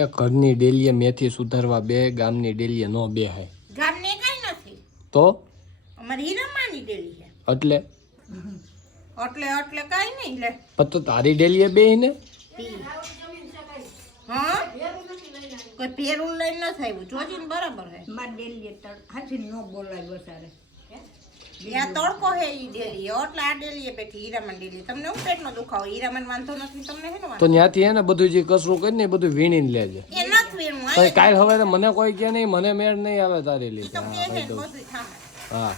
એક ઘરની ડેલીએ મેથી સુધારવા બે, ગામની ડેલીએ નો બે હે. ગામને કઈ નથી તો અમારી હીરામાની ડેલી છે એટલે એટલે કઈ નહીં લે પણ તો તારી ડેલીએ બે ને હા કોઈ પેરું લઈને ન થાય જોજી ને બરાબર હે માર ડેલી હાથી નો બોલાય વસારે યા તડકો હે ઈ ડેલી એટલે આ ડેલી બેઠી હીરામાન ડેલી તમને હું પેટનો દુખાવો હીરામાન વાંધો નથી તમને હે ને તો વાંધો ત્યાંથી હે ને બધું જે કચરું કરીને એ બધું વીણીને લેજે. એ નથી વીણવું તો કાલ હવે મને કોઈ કે નહીં, મને મેળ નહીં આવે તારી ઈ લીધે. તો કે છે ને બધું થામે હા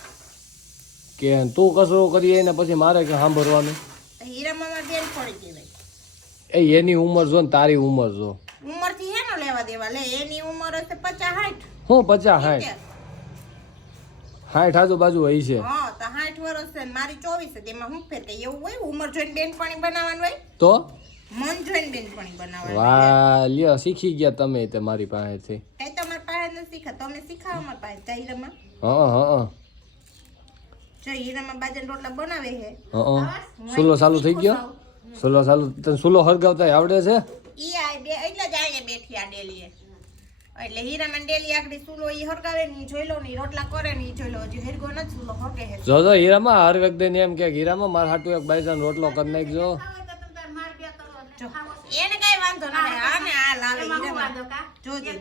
કે તું કચરો કરીએ ને પછી મારે કે સાંભળવાનું. હીરામાન બેન પડી કહેવાય એ એની ઉંમર જો ને તારી ઉંમર જો. ઉંમર થી હે ને લેવા દેવા લે એની ઉંમર હશે 50-60 હું 50-60 આજુબાજુ હોય છે. હા તો 60 વર્ષ છે ને મારી 24 છે તેમાં હું ફેર કઈ એવું હોય ઉંમર જોઈને બેનપણી બનાવવાનું હોય તો મન જોઈને બેનપણી બનાવવાનું વાહ લ્યો શીખી ગયા તમે તે મારી પાસેથી. કઈ તમારી પાસે નથી શીખા તમે શીખાવો મારી પાસે હીરામાં હા જો હીરામાં બાજન રોટલા બનાવે છે સુલો ચાલુ થઈ ગયો. સુલો ચાલુ તને સુલો હરગાવતા આવડે છે? ઈ આ બે એટલે જ અહીંયા બેઠી આ ડેલીએ એટલે હીરામાં ડેલી આખડી સુલો ઈ હરગાવે ને ઈ જોઈ લો ને ઈ રોટલા કરે ને ઈ જોઈ લો હજી હેરગો નથી સુલો હરગે છે જો હીરામાં હર વ્યક્તિ ને એમ કે હીરામાં મારા હાટુ એક બાઈજાન રોટલો કરી નાખજો. જો એને કઈ વાંધો નથી આને આ લાવે હીરામાં જોજી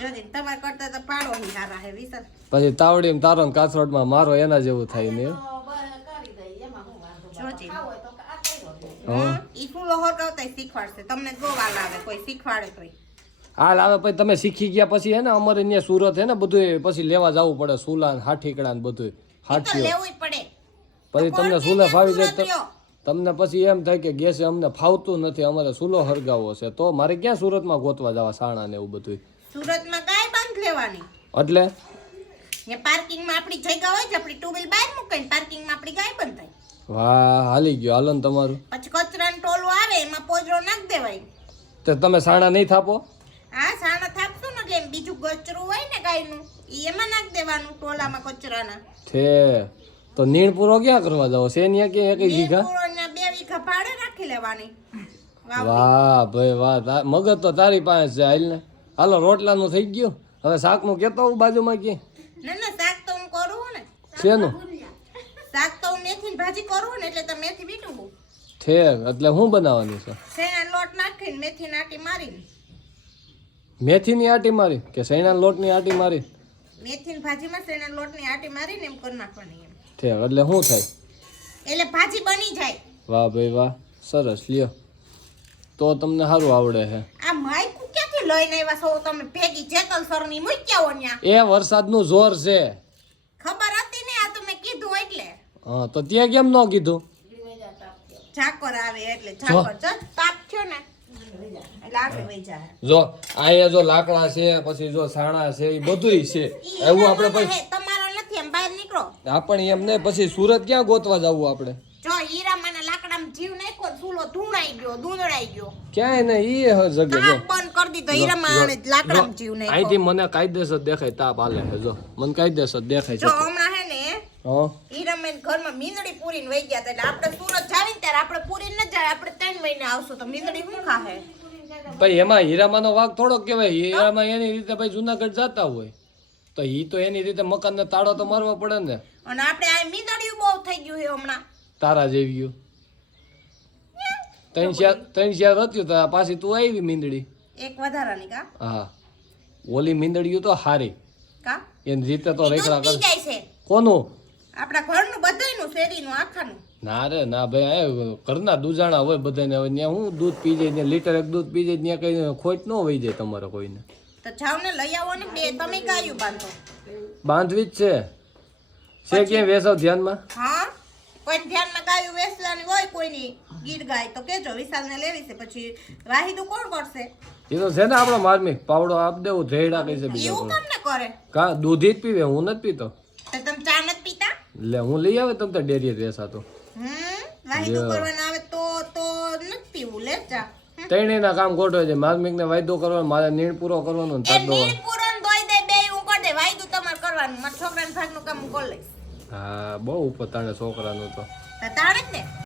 જોજી તમાર કરતા તો પાડો હી હારા હે વિસર પછી તાવડીમાં તારો ને કાથરોડમાં મારો એના જેવું થાય ને. જોજી હા ઈ સુલો હરગાવતા શીખવાડશે તમને ગોવા લાવે કોઈ શીખવાડે તોય હાલ આવે પછી તમે શીખી ગયા પછી હે ને અમારે અહીંયા સુરત હે ને બધું પછી લેવા જવું પડે સુલા ને હાઠીકડા ને બધું તો હાથીઓ. લેવું પડે પછી તમને સુલે ફાવી જાય તો તમને પછી એમ થાય કે ગેસે અમને ફાવતું નથી, અમારે સુલો હરગાવો છે તો મારે ક્યાં સુરતમાં ગોતવા જવા સાણા ને એવું બધું. સુરતમાં ગાય બાંધ લેવાની એટલે ને પાર્કિંગમાં આપણી જગ્યા હોય છે આપણી ટુ વ્હીલ બહાર મૂકીને પાર્કિંગમાં આપણી ગાય બંધ થાય વાહ હાલી ગયો હાલો ને તમારું. પછી કચરાનું ટોલું આવે એમાં પોજરો નાખ દેવાય તો તમે સાણા નહીં થાપો? હા સાણા થાપશું ને એટલે એમ બીજું કચરું હોય ને ગાયનું ઈ એમાં નાખ દેવાનું ટોલામાં કચરાના છે તો નીણ પૂરો ક્યાં કરવા જાવ છે? ત્યાં કે એક વીઘા? પૂરોના 2 વીઘા ભાડે રાખી લેવાની વાહ ભાઈ વાહ મગજ તો તારી પાસે છે. હાલ ને હાલો રોટલાનું થઈ ગયું, હવે શાકનું કેતો હું બાજુમાં કે ના શાક તો હું કરું ને શેનું શાક તો હું મેથીની ભાજી કરું ને એટલે તો મેથી બીટું છે એટલે હું બનાવવાની છે? શેણા લોટ નાખીને મેથી નાટી મારીને મેથીની આટી મારી કે સૈણા લોટની આટી મારી? મેથીની ભાજીમાં શેણા લોટની આટી મારીને એમ કરી નાખવાની એમ છે એટલે શું થાય? એટલે ભાજી બની જાય. વાહ ભાઈ વાહ સરસ લ્યો તો તમને સારું આવડે છે. આ માઈકુ ક્યાંથી લઈને આવ્યા છો તમે ભેગી જેતલ સરની મૂક્યા હો ન્યા? એ વરસાદનું જોર છે. ખબર હતી ને આ તો મેં કીધું એટલે હા તો ત્યાં કેમ ન કીધું? ઝાકર આવે એટલે ઝાકર જત તાપ થયો ને એટલે આગળ વહી જાય. જો અહીંયા જો લાકડા છે પછી જો સાણા છે એ બધુંય છે એવું આપણે પછી તમારો નથી એમ બહાર નીકળો આપણે એમ ને પછી સુરત ક્યાં ગોતવા જવું આપણે? જો હીરામાના લાકડામાં જીવ નાખ્યો સુલો ધૂણાઈ ગયો દૂંદડાઈ ગયો ક્યાંય ને ઈ જગ્યા જો તાપ બંધ કરી દીધો હીરામાને લાકડામાં જીવ નાખ્યો. અહીંથી મને કાયદેસર દેખાય તાપ હાલે છે. જો મને કાયદેસર દેખાય જો છે. હમણાં હે ને હા હીરામાન ઘરમાં મીંદડી પૂરીને વહી ગયા હતા એટલે આપણે સુરત જાવી ને ત્યારે આપણે પૂરીને ન જાય આપણે 3 મહિને આવશું તો મીંદડી શું ખાહે? ભાઈ એમાં હીરામાનો વાઘ થોડોક કહેવાય. હીરામાં એની રીતે ભાઈ જુનાગઢ જતા હોય તો ઈ તો એની રીતે મકાનને તાળો તો મારવો પડે ને. અને આપણે આ મીંદડીયું બહુ થઈ ગયું છે હમણાં તારા જેવી ત્રણ ચાર હતું તો પાછી તું આવી મીંદડી. એક વધારાની કા હા ઓલી મીંદડીયું તો હારી કા એની રીતે તો રેખડા દૂધ કર. પી જાય છે કોનું? આપણા ઘરનું બધાયનું શેરીનું આખાનું. ના રે ના ભાઈ આ ઘરના દૂજાણા હોય બધાને. હવે ત્યાં હું દૂધ પી જાય ત્યાં લીટર એક દૂધ પી જાય ત્યાં કઈ ખોટ ન હોય જાય તમારે કોઈને. તો જાવ ને લઈ આવો ને બે તમે ગાયું બાંધો. બાંધવી જ છે ક્યાંય વેસવ ધ્યાનમાં? હા કોઈ ધ્યાનમાં ગાયું વેચવાની હોય કોઈની ગીર ગાય તો કેજો વિશાલને લેવી છે પછી વાહીદું કોણ કરશે? એ તો છે ને આપણો માર્મિક પાવડો આપ દેવું ધેડા કઈ છે બીજા એવું તમને કરે કા દૂધી જ પીવે હું નથી પીતો. તો તમે ચા નથી પીતા? લે હું લઈ આવે તમે તો ડેરીએ વેસાતો. વાહીદું કરવાના આવે તો નથી પીવું લે ચા. ત્રણેયના કામ ખોટો છે. માર્મિક ને વાયદો કરવાનો, મારે નીણ પૂરો કરવાનો ને એ તાર દો. નીર પૂરણ દોઈ દે બે હું કરી દે વાહીદું તમારે કરવાનું મારા છોકરાના ભાગનું કામ હું કરી લઈશ. હા બહુ ઉપર તાણે છોકરાનું તો તાણે જ ને